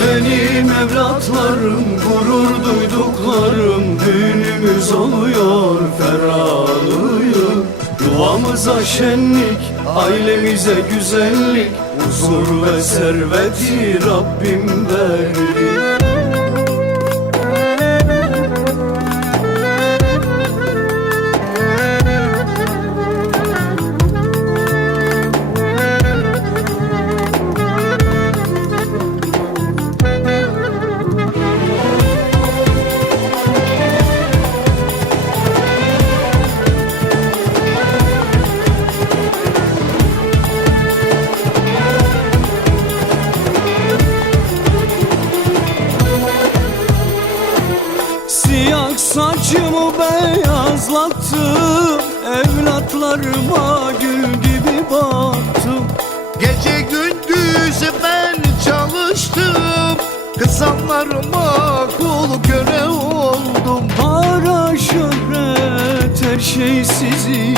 Benim evlatlarım, gurur duyduklarım Düğünümüz oluyor feralıyım Yuvamıza şenlik, ailemize güzellik Huzur ve serveti Rabbim verdi Siyah saçımı beyazlattım Evlatlarıma gül gibi baktım. Gece gündüz ben çalıştım Kızanlarıma kul köle oldum. Para şöhret her şey sizi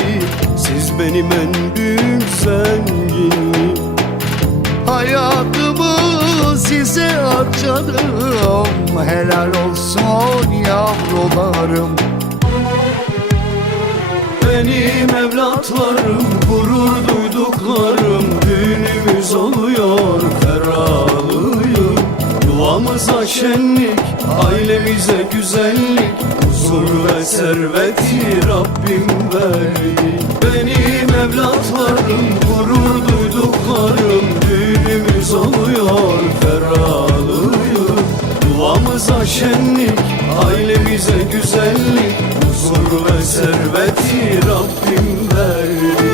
Siz benim en büyük zenginim. Hayatımı size harcadım. Helal olsun yavrularım. Benim evlatlarım, gurur duyduklarım. Düğünümüz oluyor feralıyım. Yuvamıza şenlik, ailemize güzellik. Huzur ve serveti Rabbim verdi Benim Yuvamıza şenlik, ailemize güzellik Huzur ve serveti Rabbim verdi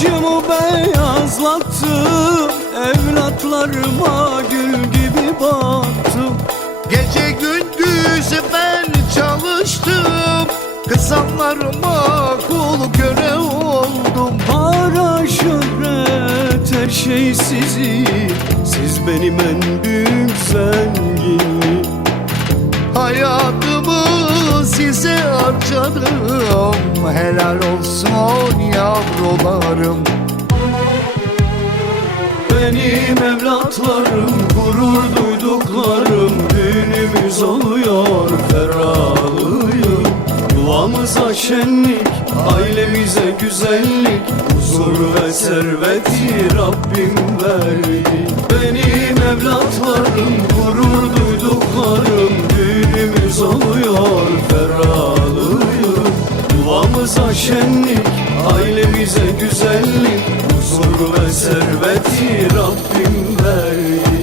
saçımı beyazlattım Evlatlarıma gül gibi baktım. Gece gündüz ben çalıştım Kızanlarıma kul köle oldum. Para şöhret her şey sizi Siz benim en büyük zenginim Hayatımı size harcadım. Helal olsun yavrularım. Benim evlatlarım, gurur duyduklarım. Düğünümüz oluyor feralıyım. Yuvamıza şenlik, ailemize güzellik. Huzur ve serveti Rabbim verdi. Benim evlatlarım, gurur güzellik Huzur ve serveti Rabbim verdi